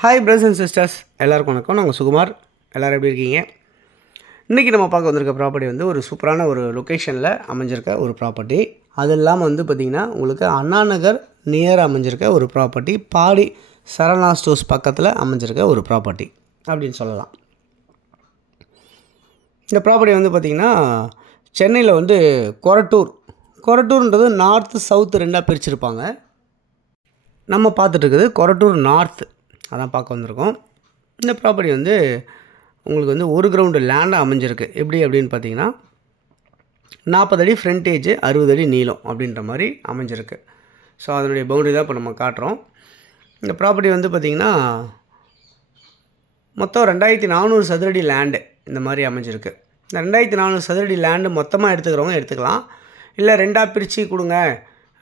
Hi brothers and sisters, எல்லாருக்கும் வணக்கம். நாங்கள் சுகுமார். எல்லோரும் எப்படி இருக்கீங்க? இன்றைக்கி நம்ம பார்க்க வந்திருக்க ப்ராப்பர்ட்டி வந்து ஒரு சூப்பரான ஒரு லொக்கேஷனில் அமைஞ்சிருக்க ஒரு ப்ராப்பர்ட்டி. அது இல்லாமல் வந்து பார்த்திங்கன்னா உங்களுக்கு அண்ணா நகர் நியர் அமைஞ்சிருக்க ஒரு ப்ராப்பர்ட்டி, பாடி சரவணா ஸ்டோர்ஸ் பக்கத்தில் அமைஞ்சிருக்க ஒரு ப்ராப்பர்ட்டி அப்படின்னு சொல்லலாம். இந்த ப்ராப்பர்ட்டி வந்து பார்த்திங்கன்னா சென்னையில் வந்து கொரட்டூர்ன்றது நார்த்து சவுத்து ரெண்டாக பிரிச்சுருப்பாங்க. நம்ம பார்த்துட்ருக்குது கொரட்டூர் நார்த்து, அதான் பார்க்க வந்திருக்கோம். இந்த ப்ராப்பர்ட்டி வந்து உங்களுக்கு வந்து ஒரு கிரவுண்டு லேண்டாக அமைஞ்சிருக்கு. எப்படி அப்படின்னு பார்த்தீங்கன்னா 40 அடி ஃப்ரண்டேஜ், 60 அடி நீளம் அப்படின்ற மாதிரி அமைஞ்சிருக்கு. ஸோ அதனுடைய பவுண்டரி தான் இப்போ நம்ம காட்டுறோம். இந்த ப்ராப்பர்ட்டி வந்து பார்த்திங்கன்னா மொத்தம் 2400 சதுரடி லேண்டு இந்த மாதிரி அமைஞ்சிருக்கு. இந்த 2400 சதுரடி லேண்டு மொத்தமாக எடுத்துக்கிறவங்க எடுத்துக்கலாம், இல்லை ரெண்டாக பிரித்து கொடுங்க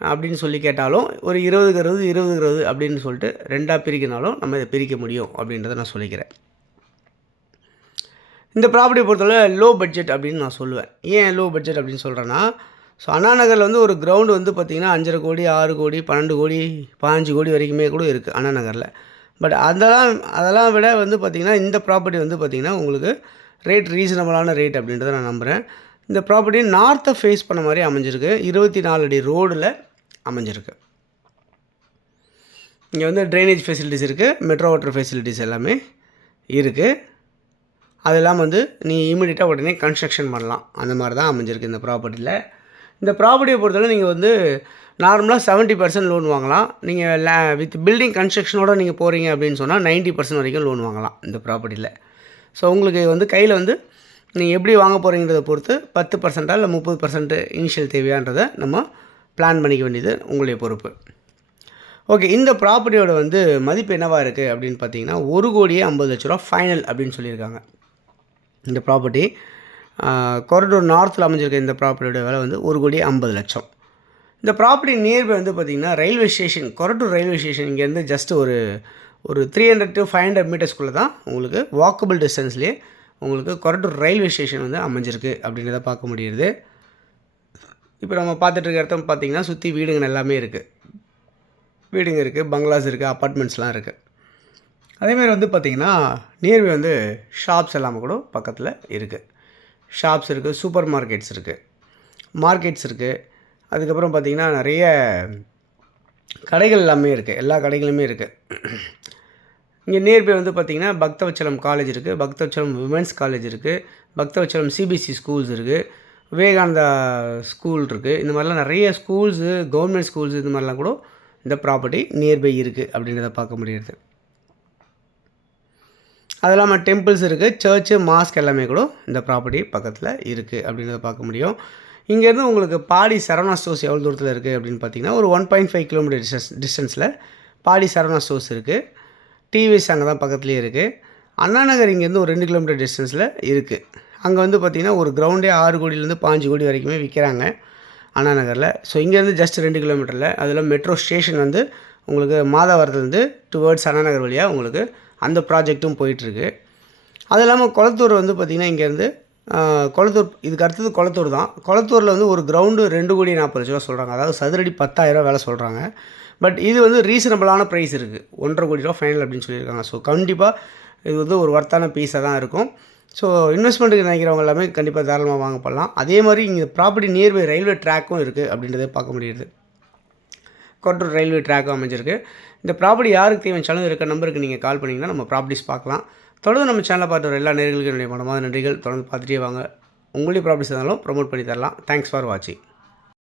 அப்படின்னு சொல்லி கேட்டாலும் ஒரு 20 அப்படின்னு சொல்லிட்டு ரெண்டாக பிரிக்கினாலும் நம்ம இதை பிரிக்க முடியும் அப்படின்றத நான் சொல்லிக்கிறேன். இந்த ப்ராப்பர்ட்டியை பொறுத்தவரை லோ பட்ஜெட் அப்படின்னு நான் சொல்லுவேன். ஏன் லோ பட்ஜெட் அப்படின்னு சொல்கிறேன்னா, ஸோ அண்ணா நகரில் வந்து ஒரு கிரவுண்டு வந்து பார்த்திங்கன்னா 5.5 கோடி, 6 கோடி, 12 கோடி, 15 கோடி வரைக்குமே கூட இருக்குது அண்ணா நகரில். பட் அதெல்லாம் விட வந்து பார்த்திங்கன்னா இந்த ப்ராப்பர்ட்டி வந்து பார்த்திங்கன்னா உங்களுக்கு ரேட் ரீசனபிளான ரேட் அப்படின்றத நான் நம்புகிறேன். இந்த ப்ராப்பர்ட்டி நார்த்தை ஃபேஸ் பண்ண மாதிரி அமைஞ்சிருக்கு. 24 அடி ரோடில் அமைஞ்சிருக்கு. இங்கே வந்து ட்ரைனேஜ் ஃபெசிலிட்டிஸ் இருக்குது, மெட்ரோ வாட்டர் ஃபெசிலிட்டிஸ் எல்லாமே இருக்குது. அது இல்லாமல் வந்து நீங்கள் இமீடியட்டாக உடனே கன்ஸ்ட்ரக்ஷன் பண்ணலாம். அந்த மாதிரி தான் அமைஞ்சிருக்கு இந்த ப்ராப்பர்ட்டியில். இந்த ப்ராப்பர்ட்டியை பொறுத்தவரை நீங்கள் வந்து நார்மலாக 70% லோன் வாங்கலாம். நீங்கள் வித் பில்டிங் கன்ஸ்ட்ரக்ஷனோடு நீங்கள் போகிறீங்க அப்படின்னு சொன்னால் 90% வரைக்கும் லோன் வாங்கலாம் இந்த ப்ராப்பர்ட்டியில். ஸோ உங்களுக்கு வந்து கையில் வந்து நீங்கள் எப்படி வாங்க போகிறீங்கிறத பொறுத்து 10% இல்லை 30% இனிஷியல் தேவையான்றதை நம்ம பிளான் பண்ணிக்க வேண்டியது உங்களுடைய பொறுப்பு. ஓகே, இந்த ப்ராப்பர்ட்டியோட வந்து மதிப்பு என்னவாக இருக்குது அப்படின்னு பார்த்தீங்கன்னா 1,50,00,000 ஃபைனல் அப்படின்னு சொல்லியிருக்காங்க. இந்த ப்ராப்பர்ட்டி கொரட்டூர் நார்த்தில் அமைஞ்சிருக்க இந்த ப்ராப்பர்ட்டியோட விலை வந்து 1,50,00,000. இந்த ப்ராப்பர்ட்டி நியர்பை வந்து பார்த்திங்கன்னா railway station, Korattur railway station இங்கேருந்து ஜஸ்ட் ஒரு 300 to 500 மீட்டர்ஸ்குள்ளே தான் உங்களுக்கு வாக்கபிள் டிஸ்டன்ஸ்லேயே உங்களுக்கு கொரட்டூர் ரயில்வே ஸ்டேஷன் வந்து அமைஞ்சிருக்கு அப்படின்றத பார்க்க முடியுது. இப்போ நம்ம பார்த்துட்டு இருக்க இடத்த பார்த்திங்கன்னா சுற்றி வீடுங்க எல்லாமே இருக்குது. வீடுங்க இருக்குது, பங்களாஸ் இருக்குது, அப்பார்ட்மெண்ட்ஸ்லாம் இருக்குது. அதேமாதிரி வந்து பார்த்திங்கன்னா நியர்பை வந்து ஷாப்ஸ் எல்லாமே கூட பக்கத்தில் இருக்குது. ஷாப்ஸ் இருக்குது, சூப்பர் மார்க்கெட்ஸ் இருக்குது, மார்க்கெட்ஸ் இருக்குது. அதுக்கப்புறம் பார்த்திங்கன்னா நிறைய கடைகள் எல்லாமே இருக்குது, எல்லா கடைகளுமே இருக்குது. இங்கே நியர்பை வந்து பார்த்திங்கன்னா பக்தவச்சலம் காலேஜ் இருக்குது, பக்தவச்சலம் விமென்ஸ் காலேஜ் இருக்குது, பக்தவச்சலம் சிபிஎஸ்சி ஸ்கூல்ஸ் இருக்குது, விவேகானந்தா ஸ்கூல் இருக்குது. இந்த மாதிரிலாம் நிறைய ஸ்கூல்ஸு, கவர்மெண்ட் ஸ்கூல்ஸு இது மாதிரிலாம் கூட இந்த ப்ராப்பர்ட்டி நியர்பை இருக்குது அப்படின்றத பார்க்க முடியுது. அது இல்லாமல் டெம்பிள்ஸ் இருக்குது, சர்ச்சு, மாஸ்க் எல்லாமே கூட இந்த ப்ராப்பர்ட்டி பக்கத்தில் இருக்குது அப்படின்றத பார்க்க முடியும். இங்கேருந்து உங்களுக்கு பாடி சரவணா ஸ்டோர்ஸ் எவ்வளோ தூரத்தில் இருக்குது அப்படின்னு பார்த்தீங்கன்னா ஒரு 1.5 கிலோமீட்டர் டிஸ்டன்ஸில் பாடி சரவணா ஸ்டோர்ஸ் இருக்குது. டிவிஎஸ் அங்கே தான் பக்கத்துலேயே இருக்குது. அண்ணா நகர் இங்கேருந்து ஒரு 2 கிலோமீட்டர் டிஸ்டன்ஸில் இருக்குது. அங்கே வந்து பார்த்திங்கன்னா ஒரு கிரவுண்டே 6 கோடியிலேருந்து 15 கோடி வரைக்குமே விற்கிறாங்க அண்ணா நகரில். ஸோ இங்கேருந்து ஜஸ்ட் 2 கிலோமீட்டரில். அதில் மெட்ரோ ஸ்டேஷன் வந்து உங்களுக்கு மாதாவரத்துலேருந்து டுவர்ட்ஸ் அண்ணா நகர் வழியாக உங்களுக்கு அந்த ப்ராஜெக்ட்டும் போயிட்டுருக்கு. அது இல்லாமல் கொளத்தூர் வந்து பார்த்திங்கன்னா இங்கேருந்து கொளத்தூர், இதுக்கு அடுத்தது கொளத்தூர் தான். கொளத்தூரில் வந்து ஒரு கிரவுண்டு 2,40,00,000 சொல்கிறாங்க. அதாவது சதுரடி 10,000 வேலை சொல்கிறாங்க. பட் இது வந்து ரீசனபிளான ப்ரைஸ் இருக்குது, 1,50,00,000 கோடி ஃபைனல் அப்படின்னு சொல்லியிருக்காங்க. ஸோ கண்டிப்பாக இது வந்து ஒரு ஒர்த்தான பீஸாக தான் இருக்கும். ஸோ இன்வெஸ்ட்மெண்ட்டுக்கு நினைக்கிறவங்க எல்லாமே கண்டிப்பாக தாராளமாக வாங்க பண்ணலாம். அதே மாதிரி இங்கே ப்ராப்பர்ட்டி நியர்பை ரயில்வே ட்ராக்கும் இருக்குது அப்படின்றதே பார்க்க முடியுது. கொரட்டூர் ரயில்வே ட்ராக்கும் அமைஞ்சிருக்கு. இந்த ப்ராப்பர்ட்டி யாருக்கு தேவைச்சாலும் இருக்க நம்பருக்கு நீங்கள் கால் பண்ணிங்கன்னா நம்ம ப்ராப்பர்ட்டிஸ் பார்க்கலாம். தொடர்ந்து நம்ம சேனலை பார்த்து வர எல்லா நேயர்களுக்கும் என்னுடைய மனமார்ந்த நன்றிகள். தொடர்ந்து பார்த்துட்டே வாங்க. உங்களுடைய ப்ராப்பர்ட்டிஸ் இருந்தாலும் ப்ரொமோட் பண்ணி தரலாம். தேங்க்ஸ் ஃபார் வாட்சிங்.